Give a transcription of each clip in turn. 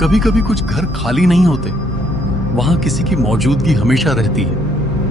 कभी कभी कुछ घर खाली नहीं होते, वहां किसी की मौजूदगी हमेशा रहती है,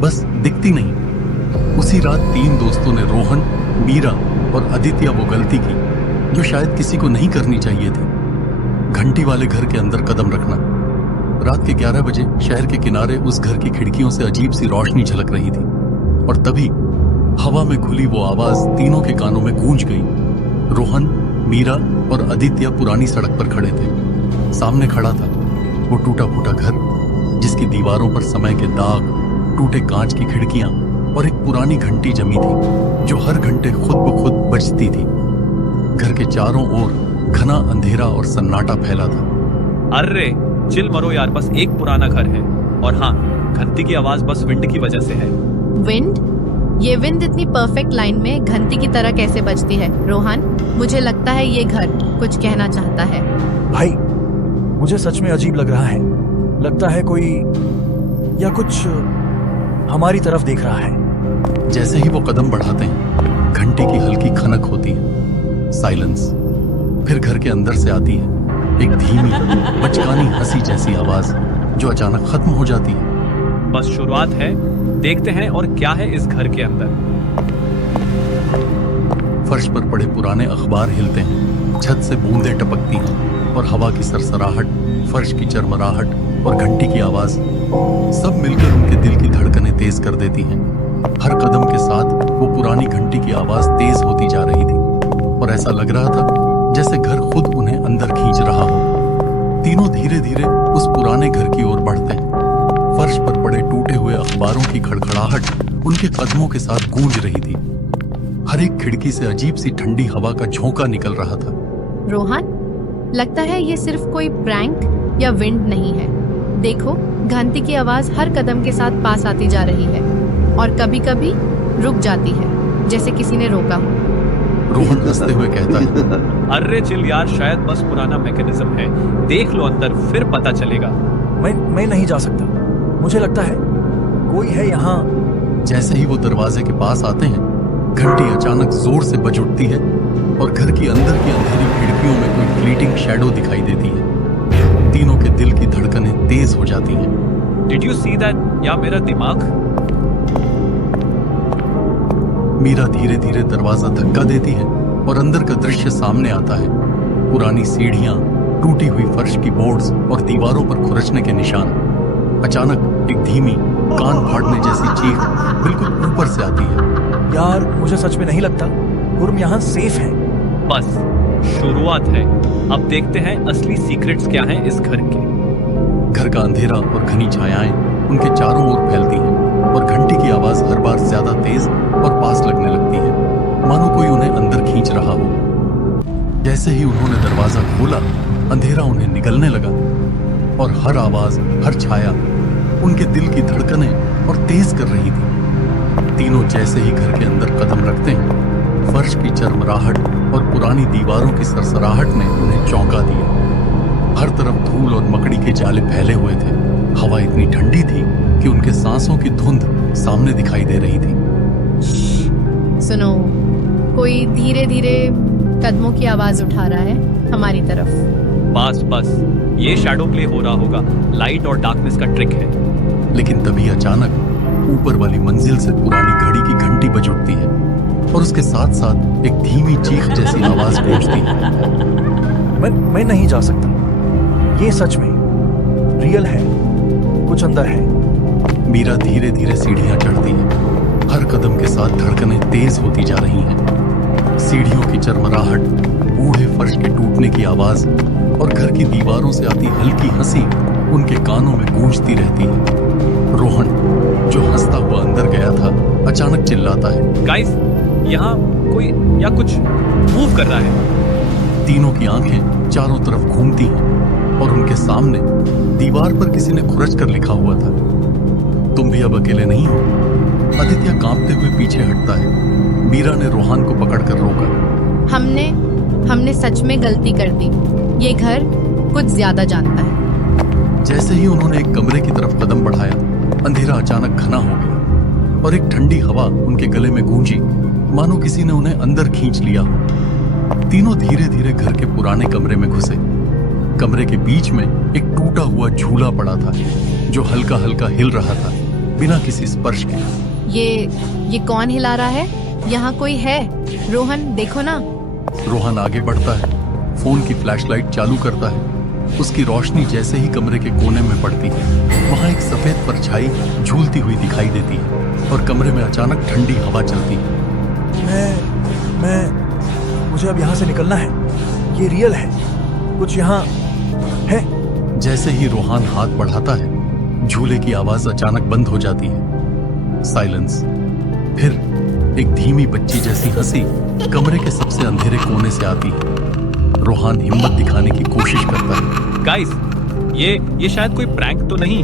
बस दिखती नहीं। उसी रात 3 दोस्तों ने रोहन, मीरा और आदित्य वो गलती की जो शायद किसी को नहीं करनी चाहिए थी। घंटी वाले घर के अंदर कदम रखना। रात के 11 बजे शहर के किनारे उस घर की खिड़कियों से अजीब सी रोशनी झलक रही थी और तभी हवा में खुली वो आवाज तीनों के कानों में गूंज गई। रोहन, मीरा और आदित्य पुरानी सड़क पर खड़े थे। सामने खड़ा था वो टूटा फूटा घर जिसकी दीवारों पर समय के दाग, टूटे कांच की खिड़कियां और एक पुरानी घंटी जमी थी जो हर घंटे खुद ब खुद बजती थी। घर के चारों ओर घना अंधेरा और सन्नाटा फैला था। अरे चिल मरो यार, बस एक पुराना घर है और हाँ, घंटी की आवाज बस विंड की वजह से है। विंड? ये विंड इतनी परफेक्ट लाइन में घंटी की तरह कैसे बजती है? रोहन, मुझे लगता है ये घर कुछ कहना चाहता है। भाई, मुझे सच में अजीब लग रहा है। लगता है कोई या कुछ हमारी तरफ देख रहा है। जैसे ही वो कदम बढ़ाते हैं, घंटी की हल्की खनक होती है। साइलेंस। फिर घर के अंदर से आती है एक धीमी, बचकानी हंसी जैसी आवाज जो अचानक खत्म हो जाती है। बस शुरुआत है, देखते हैं और क्या है इस घर के अंदर। फर्श पर पड़े पुराने अखबार हिलते हैं, छत से बूंदें टपकती हैं और हवा की सरसराहट, फर्श की चरमराहट और घंटी की आवाज सब मिलकर उनके दिल की धड़कनें तेज कर देती हैं। हर कदम के साथ वो पुरानी घंटी की आवाज तेज होती जा रही थी और ऐसा लग रहा था जैसे घर खुद उन्हें अंदर खींच रहा हो। तीनों धीरे धीरे उस पुराने घर की ओर बढ़ते हैं। फर्श पर पड़े टूटे हुए अखबारों की खड़खड़ाहट उनके कदमों के साथ गूंज रही थी। हर एक खिड़की से अजीब सी ठंडी हवा का झोंका निकल रहा था। रोहन, लगता है ये सिर्फ कोई प्रैंक या विंड नहीं है। देखो, घंटी की आवाज हर कदम के साथ पास आती जा रही है और कभी कभी रुक जाती है, जैसे किसी ने रोका हो। रोहन हंसते हुए कहता है, अरे चिल यार, शायद बस पुराना मैकेनिज्म है। देख लो अंदर, फिर पता चलेगा। मैं नहीं जा सकता। मुझे लगता है कोई है यहाँ। जैसे ही वो दरवाजे के पास आते हैं, घंटी अचानक जोर से बज उठती है और घर की अंदर की अंधेरी खिड़कियों में कोई फ्लीटिंग शैडो दिखाई देती है। तीनों के दिल की धड़कनें तेज हो जाती हैं। Did you see that? या मेरा दिमाग? मीरा धीरे धीरे दरवाजा धक्का देती है और अंदर का दृश्य सामने आता है। पुरानी सीढ़ियां, टूटी हुई फर्श की बोर्ड्स और दीवारों पर खुरचने के निशान। अचानक एक धीमी, कान फाड़ने जैसी चीख बिल्कुल ऊपर से आती है। यार, मुझे सच में नहीं लगता हुर्म यहाँ सेफ है। बस शुरुआत है, अब देखते हैं असली सीक्रेट्स क्या हैं इस घर के। घर का अंधेरा और घनी छायाएं उनके चारों ओर फैलती हैं और घंटी की आवाज हर बार ज्यादा तेज और पास लगने लगती है, मानो कोई उन्हें अंदर खींच रहा हो। जैसे ही उन्होंने दरवाजा खोला, अंधेरा उन्हें निगलने लगा और हर आवाज, हर छाया उनके दिल की धड़कनें और तेज कर रही थी। तीनों जैसे ही घर के अंदर कदम रखते हैं, फर्श की चरमराहट और पुरानी दीवारों की सरसराहट ने उन्हें चौंका दिया। हर तरफ धूल और मकड़ी के जाले फैले हुए थे। हवा इतनी ठंडी थी कि उनके सांसों की धुंध सामने दिखाई दे रही थी। सुनो, कोई धीरे धीरे कदमों की आवाज उठा रहा है हमारी तरफ। बस बस, ये शैडो प्ले हो रहा होगा। लाइट और डार्कनेस का ट्रिक है। लेकिन तभी अचानक ऊपर वाली मंजिल से पुरानी घड़ी की घंटी बज उठती है और उसके साथ साथ एक धीमी चीख जैसी आवाज गूंजती है। मैं नहीं जा सकता। ये सच में रियल है, कुछ अंदर है। मीरा धीरे धीरे सीढ़ियां चढ़ती है। हर कदम के साथ धड़कनें तेज होती जा रही हैं। सीढ़ियों की चरमराहट, बूढ़े फर्श के टूटने की आवाज और घर की दीवारों से आती हल्की हंसी उनके कानों में गूंजती रहती है। रोहन, जो हंसता हुआ अंदर गया था, अचानक चिल्लाता है, गाइस, यहाँ कोई या कुछ मूव कर रहा है। तीनों की आंखें चारों तरफ घूमती हैं और उनके सामने दीवार पर किसी ने खुरच कर लिखा हुआ था, तुम भी अब अकेले नहीं हो। आदित्य कांपते हुए पीछे हटता है। मीरा ने रोहन को पकड़कर रोका। हमने सच में गलती कर दी। ये घर कुछ ज्यादा जानता है। जैसे ही उन्होंने एक कमरे की तरफ कदम बढ़ाया, अंधेरा अचानक घना हो गया और एक ठंडी हवा उनके गले में गूंजी, मानो किसी ने उन्हें अंदर खींच लिया हो। तीनों धीरे धीरे घर के पुराने कमरे में घुसे। कमरे के बीच में एक टूटा हुआ झूला पड़ा था जो हल्का हल्का हिल रहा था बिना किसी स्पर्श के। ये कौन हिला रहा है? यहाँ कोई है? रोहन देखो ना। रोहन आगे बढ़ता है, फोन की फ्लैशलाइट चालू करता है। उसकी रोशनी जैसे ही कमरे के कोने में पड़ती है, वहां एक सफेद परछाई झूलती हुई दिखाई देती है और कमरे में अचानक ठंडी हवा चलती है। मुझे अब यहाँ से निकलना है। ये रियल है, कुछ यहाँ है। जैसे ही रोहान हाथ बढ़ाता है, झूले की आवाज अचानक बंद हो जाती है। साइलेंस। फिर एक धीमी बच्ची जैसी हंसी कमरे के सबसे अंधेरे कोने से आती है। रोहान हिम्मत दिखाने की कोशिश करता है। गाइस, ये शायद कोई प्रैंक तो नहीं?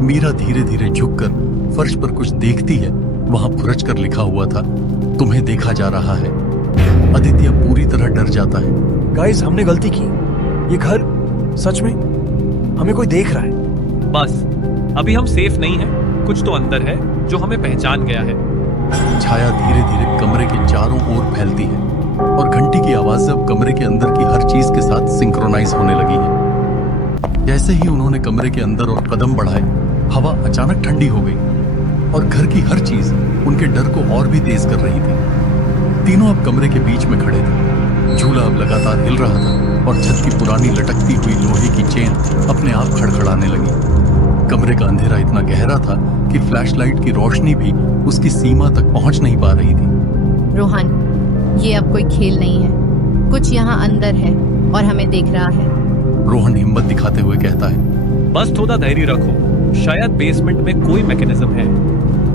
मीरा धीरे धीरे झुककर फर्श पर कुछ देखती है। वहां फुरच कर लिखा हुआ था, तुम्हें देखा जा रहा है। आदित्य पूरी तरह डर जाता है। गाइस, हमने गलती की। ये घर सच में हमें कोई देख रहा है। बस अभी हम सेफ नहीं हैं। कुछ तो अंदर है जो हमें पहचान गया है। छाया धीरे धीरे कमरे के चारों ओर फैलती है और घंटी की आवाज अब कमरे के अंदर की हर चीज के साथ सिंक्रोनाइज होने लगी है। जैसे ही उन्होंने कमरे के अंदर और कदम बढ़ाए, हवा अचानक ठंडी हो गई और घर की हर चीज उनके डर को और भी तेज कर रही थी। तीनों अब कमरे के बीच में खड़े थे। झूला अब लगातार हिल रहा था और छत की पुरानी लटकती हुई लोहे की चेन अपने आप खड़खड़ाने लगी। कमरे का अंधेरा इतना गहरा था कि फ्लैशलाइट की रोशनी भी उसकी सीमा तक पहुंच नहीं पा रही थी। रोहन, ये अब कोई खेल नहीं है। कुछ यहाँ अंदर है और हमें देख रहा है। रोहन हिम्मत दिखाते हुए कहता है, बस थोड़ा धैर्य रखो, शायद बेसमेंट में कोई मैकेनिज्म है।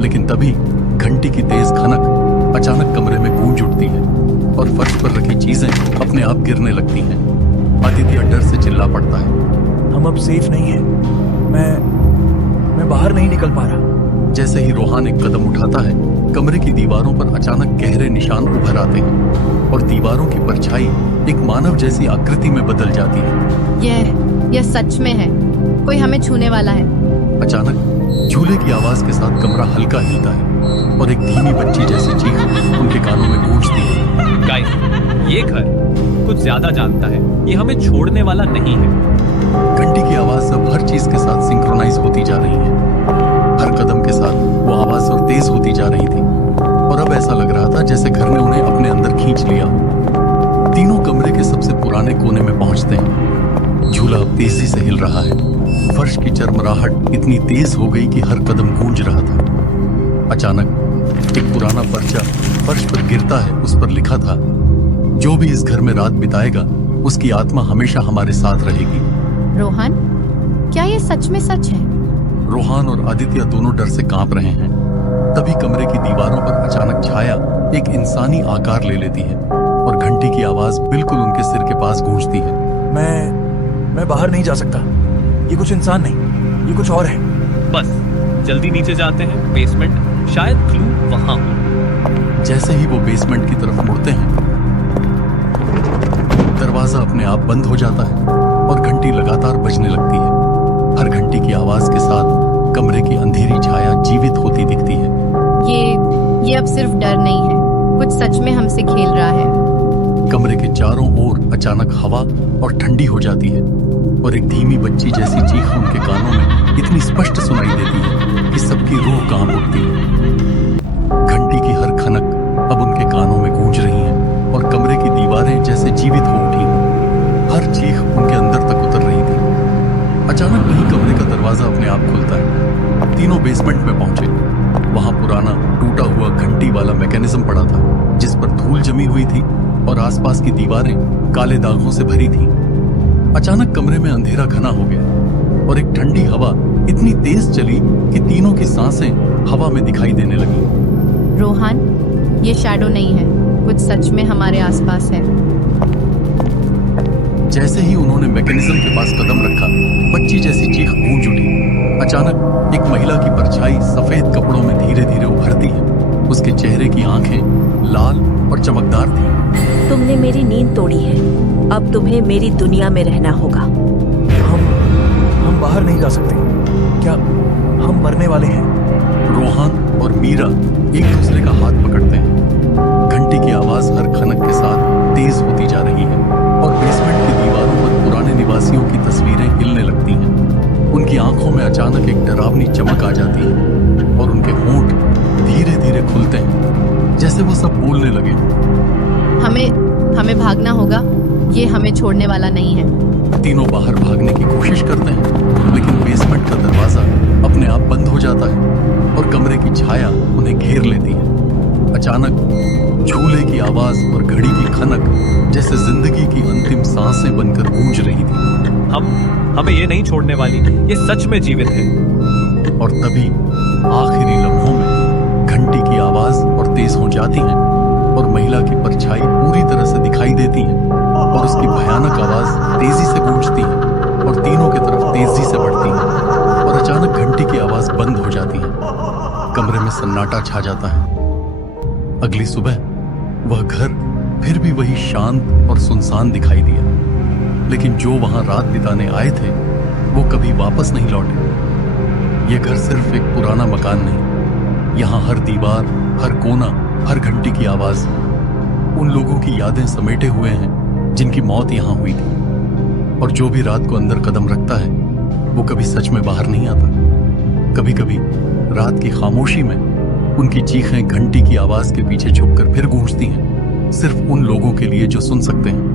लेकिन तभी घंटी की तेज खनक अचानक कमरे में गूंज उठती है और फर्श पर रखी चीजें अपने आप गिरने लगती हैं। आदित्य डर से चिल्ला पड़ता है, हम अब सेफ नहीं हैं। मैं बाहर नहीं निकल पा रहा। जैसे ही रोहान एक कदम उठाता है, कमरे की दीवारों पर अचानक गहरे निशान उभर आते हैं और दीवारों की परछाई एक मानव जैसी आकृति में बदल जाती है। यह सच में है। कोई हमें छूने वाला है। अचानक झूले की आवाज के साथ कमरा हल्का हिलता है और एक धीमी बच्ची जैसी चीख उनके कानों में गूंजती है। गाइस, ये घर कुछ ज्यादा जानता है। ये हमें छोड़ने वाला नहीं है। घंटी की आवाज अब हर चीज के साथ सिंक्रोनाइज होती जा रही है। हर कदम के साथ वो आवाज और तेज होती जा रही थी और अब ऐसा लग रहा था जैसे घर ने उन्हें अपने अंदर खींच लिया हो। तीनों कमरे के सबसे पुराने कोने में पहुंचते हैं। झूला अब तेजी से हिल रहा है। फर्श की चरमराहट इतनी तेज हो गई कि हर कदम गूंज रहा था। अचानक एक पुराना पर्चा फर्श पर गिरता है। उस पर लिखा था, जो भी इस घर में रात बिताएगा उसकी आत्मा हमेशा हमारे साथ रहेगी। रोहन, क्या ये सच में सच है? रोहान और आदित्य दोनों डर से कांप रहे हैं। तभी कमरे की दीवारों पर अचानक छाया एक इंसानी आकार ले लेती है और घंटी की आवाज बिल्कुल उनके सिर के पास गूंजती है। मैं बाहर नहीं जा सकता। ये कुछ इंसान नहीं, ये कुछ और है। बस जल्दी नीचे जाते हैं। बेसमेंट, शायद क्लू वहां हो। जैसे ही वो बेसमेंट की तरफ मुड़ते हैं, दरवाजा अपने आप बंद हो जाता है और घंटी लगातार बजने लगती है। हर घंटी की आवाज के साथ कमरे की अंधेरी छाया जीवित होती दिखती है। ये अब सिर्फ डर नहीं है, कुछ सच में हमसे खेल रहा है। कमरे के चारों ओर अचानक हवा और ठंडी हो जाती है और एक धीमी बच्ची जैसी चीख उनके कानों में इतनी स्पष्ट सुनाई देती है कि सबकी रूह कांप उठती है। घंटी की हर खनक अब उनके कानों में गूंज रही है और कमरे की दीवारें जैसे जीवित हो उठी। हर चीख उनके अंदर तक उतर रही थी। अचानक वही कमरे का दरवाजा अपने आप खुलता है। तीनों बेसमेंट में पहुंचे। वहां पुराना टूटा हुआ घंटी वाला मैकेनिज्म पड़ा था जिस पर धूल जमी हुई थी और आसपास की दीवारें काले दागों से भरी थी। अचानक कमरे में अंधेरा घना हो गया और एक ठंडी हवा इतनी तेज चली कि तीनों की सांसें हवा में दिखाई देने लगी। रोहन, ये शैडो नहीं है, कुछ सच में हमारे आसपास है। जैसे ही उन्होंने मैकेनिज्म के पास कदम रखा, बच्ची जैसी चीख गूंज उठी। अचानक एक महिला की परछाई सफेद कपड़ों में धीरे धीरे उभरती है। उसके चेहरे की आंखें लाल और चमकदार थी। तुमने मेरी नींद तोड़ी है। अब तुम्हें मेरी दुनिया में रहना होगा। हम बाहर नहीं जा सकते। क्या हम मरने वाले हैं? रोहान और मीरा एक दूसरे का हाथ पकड़ते हैं। घंटी की आवाज हर खनक के साथ तेज होती जा रही है और बेसमेंट की दीवारों पर पुराने निवासी अचानक एक डरावनी चमक आ जाती है और उनके होंठ धीरे धीरे खुलते हैं, जैसे वो सब बोलने लगे। हमें भागना होगा, ये हमें छोड़ने वाला नहीं है। तीनों बाहर भागने की कोशिश करते हैं, लेकिन बेसमेंट का दरवाजा अपने आप बंद हो जाता है और कमरे की छाया उन्हें घेर लेती है। अचानक झूले की आवाज और घड़ी की खनक जैसे जिंदगी की अंतिम सांसें बनकर गूंज रही थी। हमें ये नहीं छोड़ने वाली, ये सच में जीवित है। और तभी आखिरी लम्हों में घंटी की आवाज और तेज हो जाती है और महिला की परछाई पूरी तरह से दिखाई देती है और उसकी भयानक आवाज तेजी से गूंजती है और तीनों की तरफ तेजी से बढ़ती है और अचानक घंटी की आवाज बंद हो जाती है। कमरे में सन्नाटा छा जाता है। अगली सुबह वह घर फिर भी वही शांत और सुनसान दिखाई दिया, लेकिन जो वहां रात बिताने आए थे वो कभी वापस नहीं लौटे। यह घर सिर्फ एक पुराना मकान नहीं, यहाँ हर दीवार, हर कोना, हर घंटी की आवाज उन लोगों की यादें समेटे हुए हैं जिनकी मौत यहाँ हुई थी। और जो भी रात को अंदर कदम रखता है वो कभी सच में बाहर नहीं आता। कभी कभी रात की खामोशी में उनकी चीखें घंटी की आवाज के पीछे छुपकर फिर गूंजती हैं, सिर्फ उन लोगों के लिए जो सुन सकते हैं।